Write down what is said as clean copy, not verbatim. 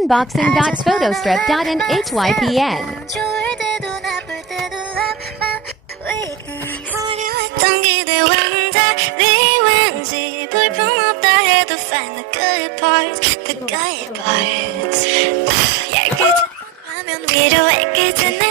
unboxing.photostrip.enhypen. 화려했던 기대와는 달리 왠지 볼품없다 해도 find the good parts, the good parts. 얇게 화면 위로 얇게 내